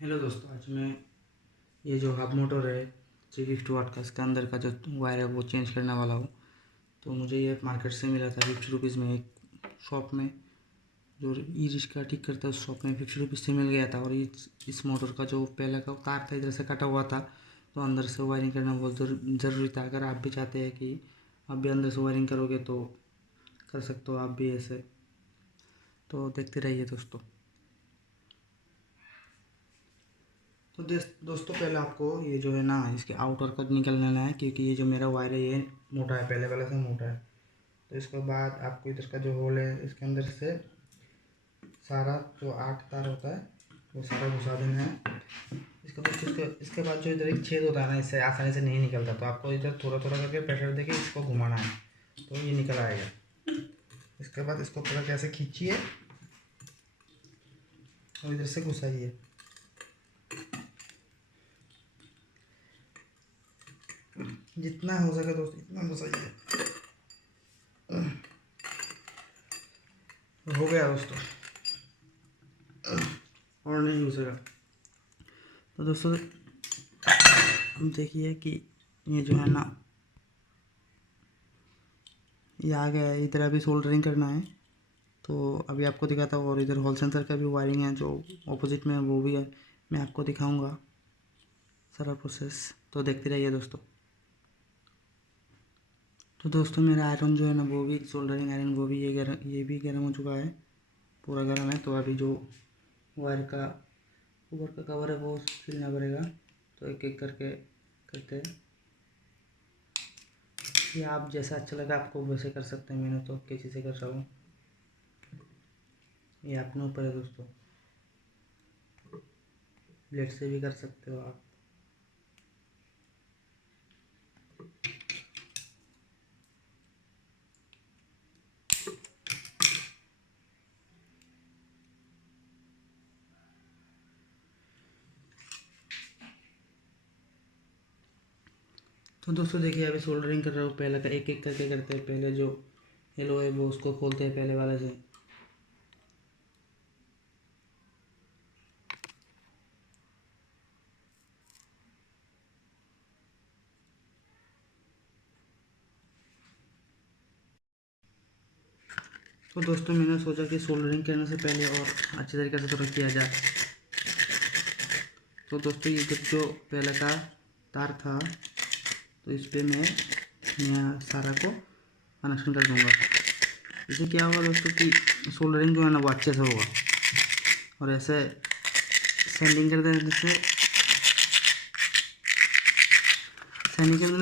Hello दोस्तों, आज मैं ये जो हब मोटर है 350 वाट का, इसके अंदर का जो वायर है वो चेंज करने वाला हूँ। तो मुझे ये मार्केट से मिला था 50 रुपीज़ में, एक शॉप में जो ई रिक्शा ठीक करता है उस शॉप में 50 रुपीज़ से मिल गया था। और इस मोटर का जो पहले का तार था इधर से कटा हुआ था, तो अंदर से वायरिंग करना बहुत ज़रूरी था। अगर आप भी चाहते हैं कि आप भी अंदर से वायरिंग करोगे तो कर सकते हो आप भी ऐसे। तो देखते रहिए दोस्तों। तो दोस्तों पहले आपको ये जो है ना इसके आउटर कट निकल लेना है, क्योंकि ये जो मेरा वायर है ये मोटा है, पहले वाले से मोटा है। तो इसके बाद आपको इधर का जो होल है इसके अंदर से सारा जो 8 तार होता है वो सारा घुसा देना है। इसके बाद जो इधर एक छेद होता है ना, इससे आसानी से नहीं निकलता, तो आपको इधर थोड़ा थोड़ा करके प्रेशर देके इसको घुमाना है तो ये निकल आएगा। इसके बाद इसको थोड़ा कैसे खींचिए और इधर से घुसाइए। जितना हो सके दोस्तों इतना घुसाइए। हो गया दोस्तों, और नहीं घुसेगा। तो दोस्तों हम देखिए कि ये जो है ना ये आ गया है, इधर अभी सोल्डरिंग करना है। तो अभी आपको दिखाता हूँ, और इधर हॉल सेंसर का भी वायरिंग है जो ऑपोजिट में है वो भी है, मैं आपको दिखाऊंगा सारा प्रोसेस। तो देखते रहिए दोस्तों। तो दोस्तों मेरा आयरन जो है ना वो भी सोल्डरिंग आयरन वो भी ये भी गर्म हो चुका है, पूरा गर्म है। तो अभी जो वायर का ऊपर का कवर है वो सिलना पड़ेगा। तो एक एक करके करते हैं, ये आप जैसा अच्छा लगा आपको वैसे कर सकते हैं। मैंने तो कैसे से कर रहा हूँ, ये अपने ऊपर है दोस्तों। ब्लेड से भी कर सकते हो आप। तो दोस्तों देखिए अभी सोल्डरिंग कर रहा हूँ, पहले का एक एक करके करते हैं। पहले जो येलो है वो उसको खोलते हैं पहले वाले से। तो दोस्तों मैंने सोचा कि सोल्डरिंग करने से पहले और अच्छे तरीके से थोड़ा किया जाए। तो दोस्तों ये जो पहले का तार था तो इस पर मैं यहाँ सारा को कनेक्शन कर दूँगा। इससे क्या होगा दोस्तों कि सोल्डरिंग जो है ना वो अच्छे से होगा। और ऐसे सैंडिंग कर देने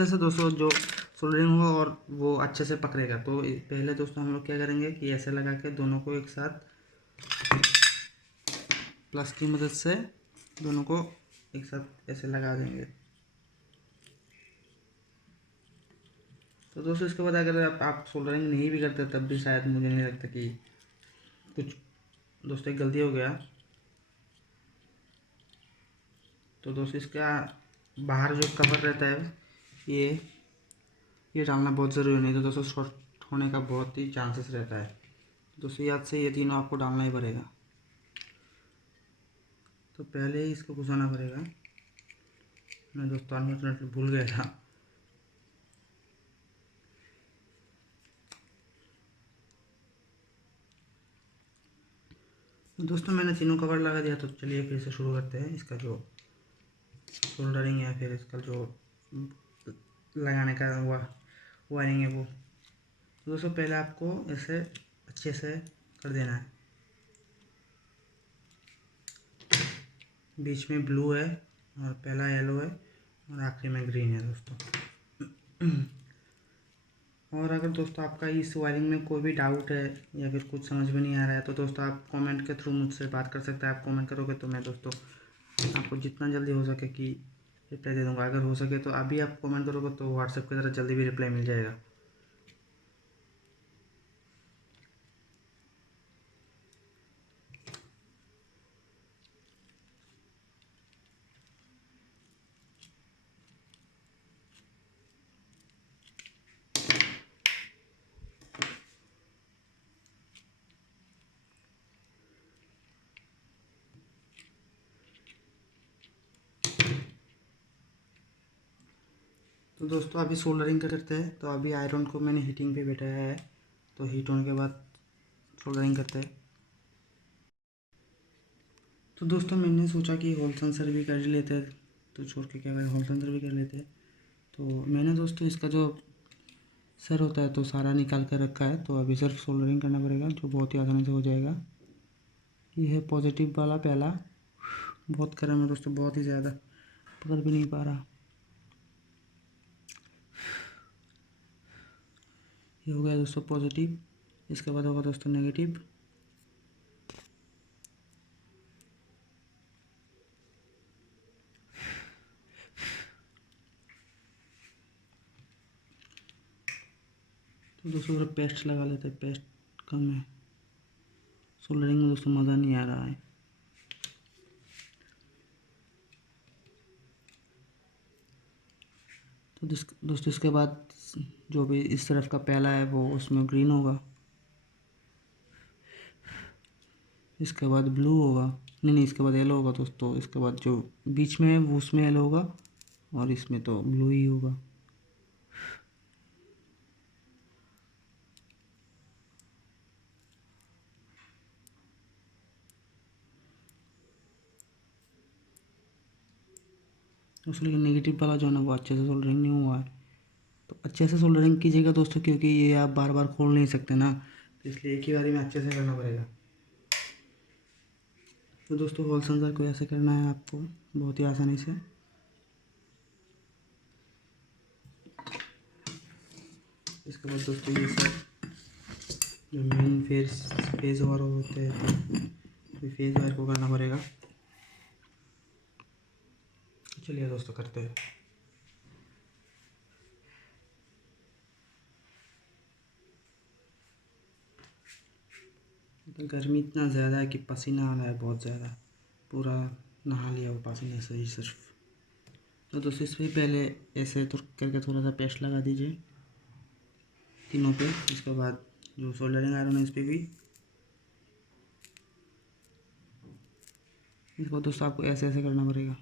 से दोस्तों जो सोल्डरिंग होगा और वो अच्छे से पकड़ेगा। तो पहले दोस्तों हम लोग क्या करेंगे कि ऐसे लगा के दोनों को एक साथ प्लस की मदद से दोनों को एक साथ ऐसे लगा देंगे। तो दोस्तों इसके बाद अगर आप सोल्डरिंग नहीं भी करते तब भी शायद मुझे नहीं लगता कि कुछ, दोस्तों एक गलती हो गया। तो दोस्तों इसका बाहर जो कवर रहता है ये डालना बहुत ज़रूरी नहीं, तो दोस्तों शॉर्ट होने का बहुत ही चांसेस रहता है। दोस्तों याद से ये तीनों आपको डालना ही पड़ेगा। तो पहले ही इसको घुसाना पड़ेगा। मैं दोस्तों अनफॉर्चुनेटली भूल गया था। तो दोस्तों मैंने तीनों कवर लगा दिया, तो चलिए फिर से शुरू करते हैं। इसका जो सोल्डरिंग है फिर इसका जो लगाने का वायरिंग है वो। तो दोस्तों पहले आपको ऐसे अच्छे से कर देना है। बीच में ब्लू है और पहला येलो है और आखिरी में ग्रीन है दोस्तों। और अगर दोस्तों आपका इस वायरिंग में कोई भी डाउट है या फिर कुछ समझ में नहीं आ रहा है तो दोस्तों आप कमेंट के थ्रू मुझसे बात कर सकते हैं। आप कमेंट करोगे तो मैं दोस्तों आपको जितना जल्दी हो सके कि रिप्लाई दे दूँगा। अगर हो सके तो अभी आप कमेंट करोगे तो व्हाट्सएप की तरह जल्दी भी रिप्लाई मिल जाएगा। तो दोस्तों अभी सोल्डरिंग करते हैं। तो अभी आयरन को मैंने हीटिंग पे बैठाया है, तो हीट होने के बाद सोल्डरिंग करते हैं। तो दोस्तों मैंने सोचा कि होल सेंसर भी कर लेते हैं, तो छोड़ के क्या करें, होल सेंसर भी कर लेते हैं। तो मैंने दोस्तों इसका जो सर होता है तो सारा निकाल कर रखा है, तो अभी सिर्फ सोल्डरिंग करना पड़ेगा, जो बहुत ही आसानी से हो जाएगा। ये है पॉजिटिव वाला पहला। बहुत गर्म है दोस्तों, बहुत ही ज़्यादा, पकड़ भी नहीं पा रहा। ये हो गया दोस्तों पॉजिटिव। इसके बाद होगा दोस्तों नेगेटिव। तो दोस्तों थोड़ा पेस्ट लगा लेते हैं, पेस्ट कम है सोल्डरिंग में दोस्तों, मज़ा नहीं आ रहा है। तो दोस्तों इसके बाद जो भी इस तरफ का पहला है वो उसमें ग्रीन होगा, इसके बाद ब्लू होगा, नहीं इसके बाद येलो होगा दोस्तों। इसके बाद जो बीच में है वो उसमें येलो होगा, और इसमें तो ब्लू ही होगा। दोस्तों लेकिन नेगेटिव वाला जो है ना वो अच्छे से सोल्डरिंग नहीं हुआ है, तो अच्छे से सोल्डरिंग कीजिएगा दोस्तों, क्योंकि ये आप बार बार खोल नहीं सकते ना, तो इसलिए एक ही बारी में अच्छे से करना पड़ेगा। तो दोस्तों होल सेंसर को ऐसे करना है आपको, बहुत ही आसानी से। इसके बाद दोस्तों ये सब जो मेन फेज वायर होते हैं, तो फेज वायर को करना पड़ेगा। चलिए दोस्तों करते हैं। तो गर्मी इतना ज़्यादा है कि पसीना आ रहा है बहुत ज़्यादा, पूरा नहा लिया वो पसीने से ही सिर्फ। तो दोस्तों इस पर पहले ऐसे तो करके थोड़ा सा पेस्ट लगा दीजिए तीनों पे। इसके बाद जो सोल्डरिंग आयरन है इस पर भी। इसको दोस्तों आपको ऐसे ऐसे करना पड़ेगा।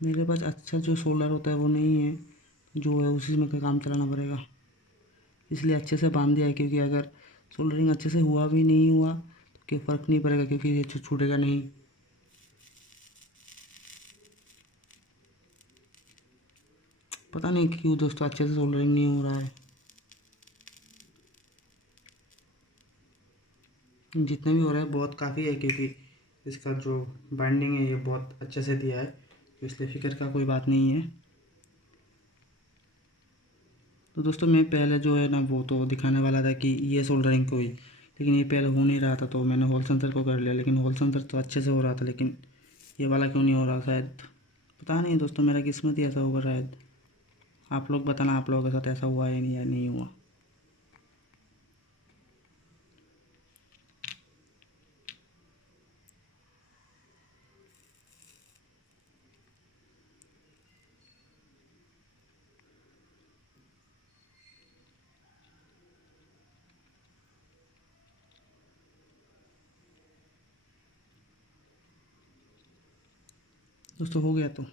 मेरे पास अच्छा जो सोल्डर होता है वो नहीं है, जो है उसी में का काम चलाना पड़ेगा, इसलिए अच्छे से बांध दिया है। क्योंकि अगर सोल्डरिंग अच्छे से हुआ भी नहीं हुआ तो कोई फ़र्क नहीं पड़ेगा, क्योंकि ये छूटेगा नहीं। पता नहीं क्यों दोस्तों अच्छे से सोल्डरिंग नहीं हो रहा है। जितना भी हो रहा है बहुत काफ़ी है, क्योंकि इसका जो बाइंडिंग है ये बहुत अच्छे से दिया है, तो इसलिए फिक्र का कोई बात नहीं है। तो दोस्तों मैं पहले जो है ना वो तो दिखाने वाला था कि ये सोल्डरिंग को ही, लेकिन ये पहले हो नहीं रहा था, तो मैंने होल सेंसर को कर लिया। लेकिन होल सेंसर तो अच्छे से हो रहा था, लेकिन ये वाला क्यों नहीं हो रहा, शायद पता नहीं दोस्तों, मेरा किस्मत ही ऐसा होगा शायद। आप लोग बताना आप लोगों के साथ ऐसा हुआ है नहीं या नहीं हुआ। दोस्तों हो गया तो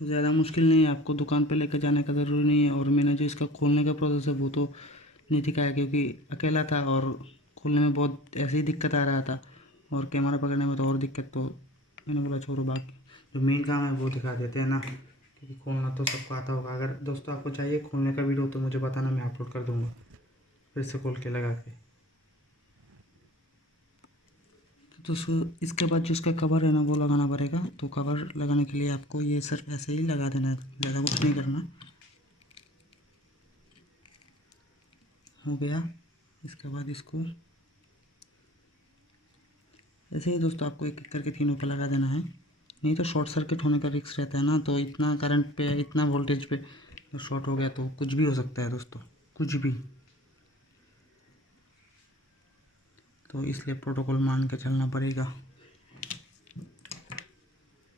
ज़्यादा मुश्किल नहीं है, आपको दुकान पे लेकर जाने का ज़रूरी नहीं है। और मैंने जो इसका खोलने का प्रोसेस है वो तो नहीं दिखाया, क्योंकि अकेला था और खोलने में बहुत ऐसे ही दिक्कत आ रहा था, और कैमरा पकड़ने में तो और दिक्कत। तो मैंने बोला छोड़ो, बाकी जो मेन काम है वो दिखा देते हैं ना, क्योंकि खोलना तो सबको आता होगा। अगर दोस्तों आपको चाहिए खोलने का वीडियो तो मुझे बताना, मैं अपलोड कर दूँगा फिर से खोल के लगा के। तो दोस्तों इसके बाद जो इसका कवर है ना वो लगाना पड़ेगा। तो कवर लगाने के लिए आपको ये सिर्फ ऐसे ही लगा देना है, ज़्यादा कुछ नहीं करना। हो गया। इसके बाद इसको ऐसे ही दोस्तों आपको एक एक करके तीनों पे लगा देना है, नहीं तो शॉर्ट सर्किट होने का रिस्क रहता है ना। तो इतना करंट पे, इतना वोल्टेज पे शॉर्ट हो गया तो कुछ भी हो सकता है दोस्तों, कुछ भी। तो इसलिए प्रोटोकॉल मान के चलना पड़ेगा।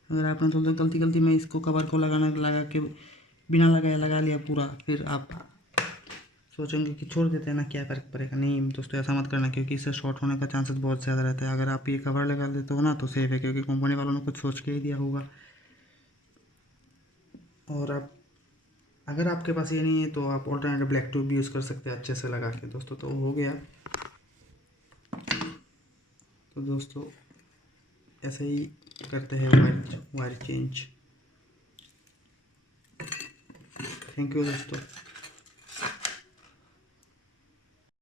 अगर आपने तो गलती गलती में इसको कवर को लगा के बिना लगाए लगा लिया पूरा, फिर आप सोचेंगे कि छोड़ देते हैं ना, क्या फ़र्क पड़ेगा। नहीं दोस्तों, ऐसा मत करना, क्योंकि इससे शॉर्ट होने का चांसेस बहुत ज़्यादा रहता है। अगर आप ये कवर लगा देते हो ना तो सेफ है, क्योंकि कंपनी वालों ने कुछ सोच के ही दिया होगा। और आप, अगर आपके पास ये नहीं है तो आप ऑल्टरनेटिव ब्लैक ट्यूब भी यूज़ कर सकते हैं अच्छे से लगा के दोस्तों। तो हो गया। तो दोस्तों ऐसे ही करते हैं वायर चेंज। थैंक यू दोस्तों।